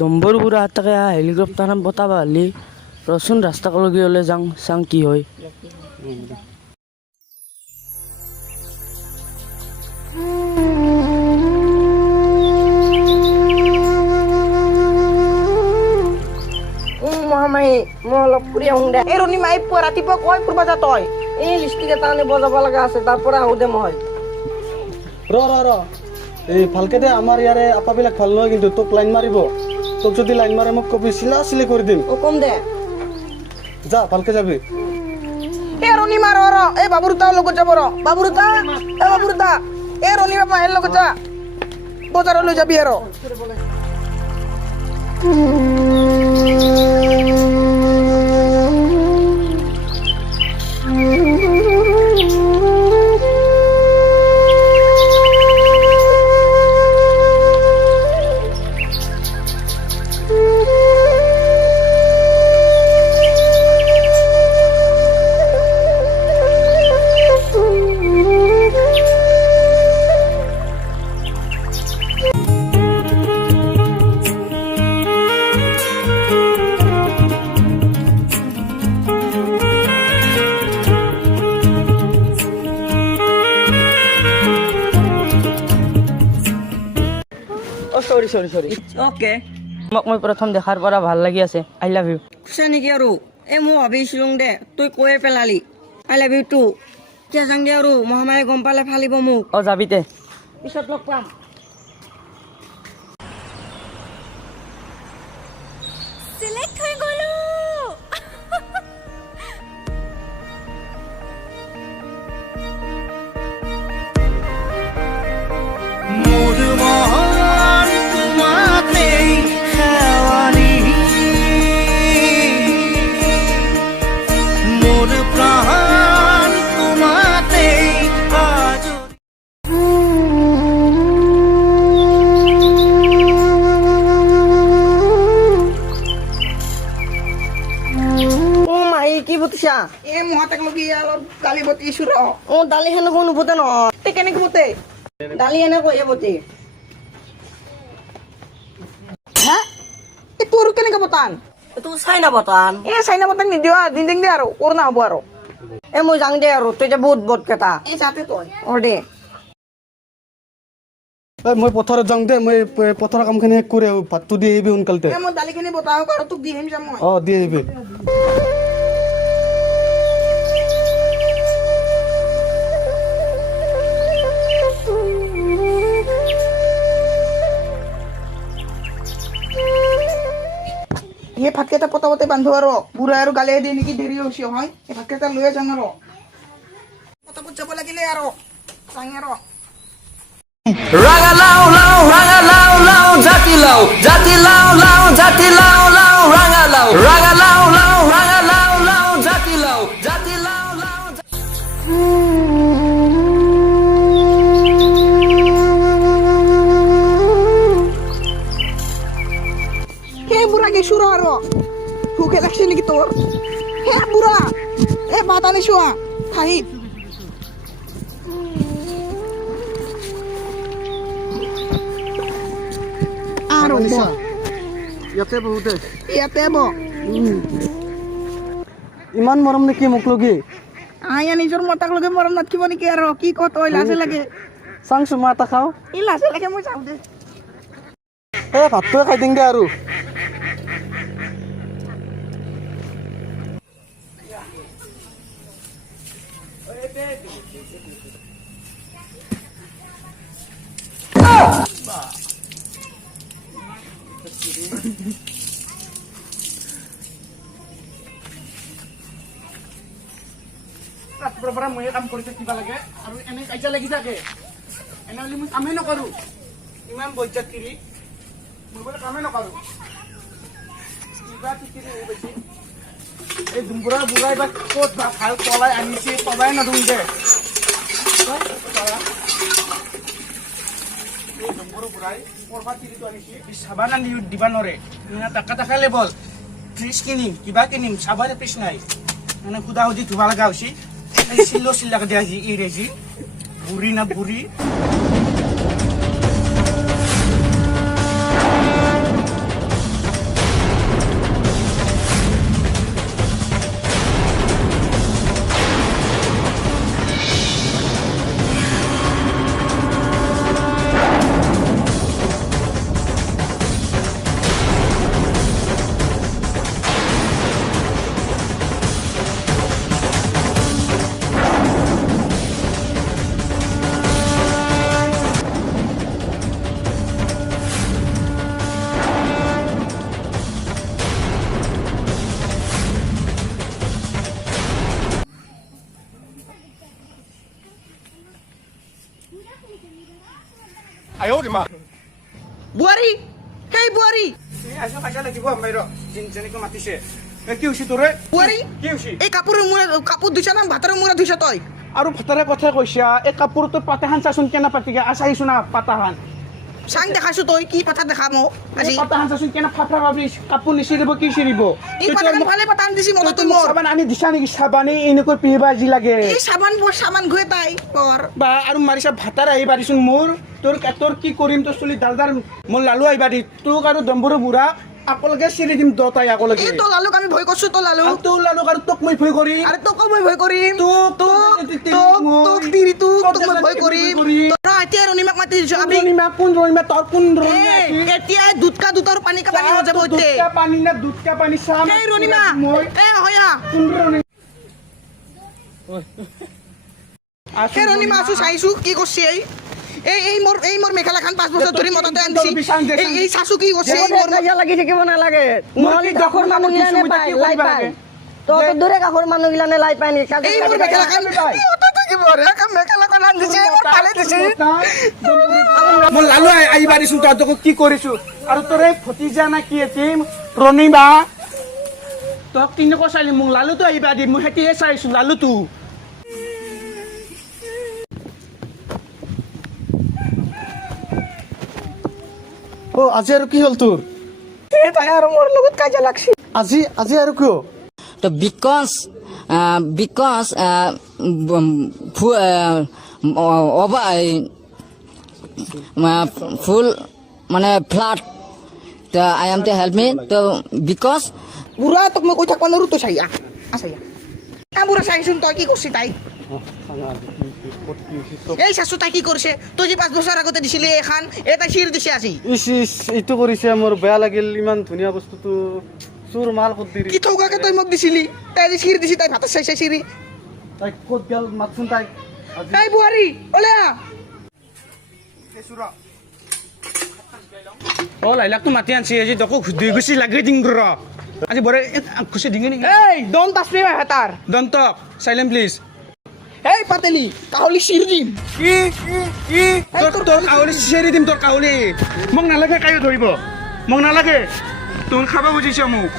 দম্বৰ বুঢ়া হাতকে হেলিকপ্টাৰত বতাবা হ'লি ৰচোন ৰাস্তালৈকে ওলাই যাওঁ চাং কি হয়। মহামাহী মই অলপ ফুৰি আহোঁ দে। এই ৰণী মাই ৰাতিপুৱা কয় ফুৰিব যা তই। এই লিপষ্টিক এটা আনিব যাব লগা আছে, তাৰ পৰা আহোঁ দে মই। ৰ এই ভালকে দে, আমাৰ ইয়াৰে আপাবিলাক ভাল নহয় কিন্তু তোক লাইন মাৰিব। তোক যদি লাইন মাৰে মোক কবি, চিলি কৰি দিম। কম দে যা ভালকে যাবি। এই ৰণী মাৰ এই বাবুৰুতা লগত যাব বাবুৰুতা এই ৰণী বাবা এৰ লগত যা, বজাৰলৈ যাবি আৰু। সৰি অ'কে তোমাক মই প্ৰথম দেখাৰ পৰা ভাল লাগি আছে। I love you. কৈছা নেকি আৰু? এই মই ভাবিছিলো দে তই কৈয়ে পেলালি আই লাভ ইউ টু। এতিয়া যাং দে আৰু, মহামায়ে গম পালে ফালিব মোক। যাবি তে। পিছত লগ পাম। সিলেক্ট হৈ গলো। কি বুটিছা? এই মহাতাক লগি অলপ দালি বতিছো ৰ। দালি সেনেকৈ নুবুতে নহয়। কেনেকে বুতে? দালি এনেকৈ বুতে। হা? এইটো আৰু কেনেকে বতান? এইটো চাইনা বটান। চাইনা বতান নিদিও, দিন দে আৰু কৰোণা হ'ব আৰু। মই যাং দে আৰু, তই যে বহুত কেইটা যাতে তই দে। মই পথাৰত যাওঁ দে, মই পথাৰৰ কামখিনি শেষ কৰি আহোঁ। ভাতটো দি আহিবি সোনকালতে। মই দালিখিনি বতাহ আৰু তোক দি আহিম যাম মই। দি আহিবি। এই ভাতকেইটা পটাপটে বান্ধো আৰু, বুঢ়া আৰু গালিয়ে দিয়ে নেকি দেৰি হৈছে হয়। এই ভাতকেইটা লৈয়ে যাওঁ আৰু, পটাপট যাব লাগিলে আৰু যাং আৰু। Rangalau lau, rangalau lau, jati lau, jati lau lau, rangalau, rangalau lau, rangalau lau, jati lau lau. বুঢ়া গেছো আৰু ভোকে লাগছে নেকি তোৰ? বুঢ়া ভাত আনিছো খাই। আৰু ইয়াতে বহুতে ইয়াতে ইমান মৰম নেকি মোক লগি? নিজৰ মতাক লগে মৰম নাথাকিব নেকি আৰু? কি ক তই? লাজে লাগে। চাংছো মই এটা খাওঁ। লাজে লাগে, মই যাওঁ দে। ভাতটোৱে খাই দিম দে আৰু। ৰাতিপুৱাৰ পৰা ময়ে কাম কৰি থাকিব লাগে আৰু এনে কাজিয়া লাগি থাকে। এনেহ'লে মই কামেই নকৰোঁ। ইমান বজ্জাত কিৰি মই বোলে কামেই নকৰোঁ। কিবা ঠিকেই বেছি এই দুম্বুৰা বুঢ়াই বা ক'ত বা ভাল পলাই আনিছে, পলাই নাদোং দে। এই দুম্বুৰা বুঢ়াই পৰবা তিৰিটো আনিছে, চাবান আনি দিবা নৰে। টাকা টাকা লেবল ফ্ৰিজ কিনিম, কিবা কিনিম, চাবান ফ্ৰিজ নাই। মানে সুধা সুধি ধুবা লগা হৈছে। চিল্লাকে দিয়া এই ৰেজি বুঢ়ী না বুঢ়ী বোৱাৰী সেই বোৱাৰী আইছো কাইজা লাগিব বাইৰ যেনেকৈ মাতিছে কি হৈছে তোৰে বোৱাৰী কি হৈছে এই কাপোৰ ধুইছা না ভাতৰ মূৰত ধুইছা তই আৰু ভাতাৰে কথা কৈছা এই কাপোৰটো পাতাহান চাচোন কেনে পাতিকে চাইছো না পাতাহান চাং দেখাইছো তই কি পাতা দেখা মোক আজি পাতাহান চাচোন কেনে ফাফৰা ভাবি কাপোৰ নিচিৰিব কি চিৰিব এই পাতাখন ভালে পাতান দিছি মনত তই মোৰ চাবান আনি দিছা নেকি চাবানে এনেকৈ পিহিবা যি লাগে এই সাবান ঘুৱে তাই কৰ বা আৰু মাৰিছা ভাতাৰ আহি পাৰিছোন মোৰ তোৰ কি কৰিম তোৰ চুলি ডালদাৰ মোৰ লালু আহিবা দি তোক আৰু দম্বৰু বুঢ়া আকলকে চিৰি দিম দতাই আকলকে এই তো লালুক আমি ভয় কৰছো তো লালু আৰু তোৰ লালুক আৰু তোক মই ভয় কৰিম আৰে তোকো মই ভয় কৰিম তোক মই ভয় কৰিম তৰা এতিয়া ৰনিমাক মাতি দিছো আমি কোন ৰহিমা তোৰ কোন ৰহিমা এতিয়া দুধকা দুধৰ পানী কা পানী হৈ যাব এতিয়া দুধকা পানী না দুধকা পানী চাম এই ৰনিমা মই এ হয়া কোন ৰহিমা এই ৰনিমা আছো চাইছো কি কৰছে এই মোৰ মেখেলাখান 5 বছৰ ধৰি মততে আনছি এই চাচু কি কৰছে এই মোৰ কাজিয়া লাগি থাকিব নালাগে নহ'লে কাষৰ মানুহগিলানে পায় লাই পায় তহঁতৰ দৰে কাষৰ মানুহগিলানে লাই পায় নেকি এই মোৰ মেখেলাখান কি বৰে মেখেলাখান আনছে মোৰ পালে দিছে মই লালু আহিবা দিছো তহঁতক কি কৰিছো আৰু তোৰে ভতিজা না কি এটিম ৰণিবা তক তিনিক চালি মোক লালুটো আহিবা দি মই সেটিহে চাইছো লালুটো আজি আৰু কি হ'ল তোৰ তাই আৰু মোৰ লগত কাজিয়া লাগছি আজি আৰু কিয় তো because full মানে flat তো I am to help me তো because বুঢ়া তোক মই কৈ থাকবা নোৱাৰো তই চাইয়া আছাইয়া বুঢ়া চাইছোন তই কি কৰছি তাই এই চাচু তাই কি কৰিছে তই যে 5 বছৰ আগতে দিছিলি এখন এটা চিৰ দিছে আজি এইটো কৰিছে মোৰ বেয়া লাগিল ইমান ধুনীয়া বস্তুটো চোৰ মাল ক'ত দি কি থৌকাকে তই মোক দিছিলি তাই যে চিৰ দিছি তাই ভাত চাইছে চিৰি তাই ক'ত গেল মাতচোন তাই এই বুঢ়াৰী ওলে আ লাইলাকটো মাতি আনছি আজি দকো দুই গুচি লাগি দিম ৰ আজি বৰে খুচি ডিঙি নেকি এই ডোন্ট টাচ মি মাই হাতাৰ দন্ত চাইলেণ্ট প্লিজ এই পাতেলি কাহলি চিৰ দিম কি তোৰ কাউলি চেৰি দিম তোৰ কাউলি মোক নালাগে কায়ো ধৰিব মোক নালাগে তোৰ খাব বুজিছ মোক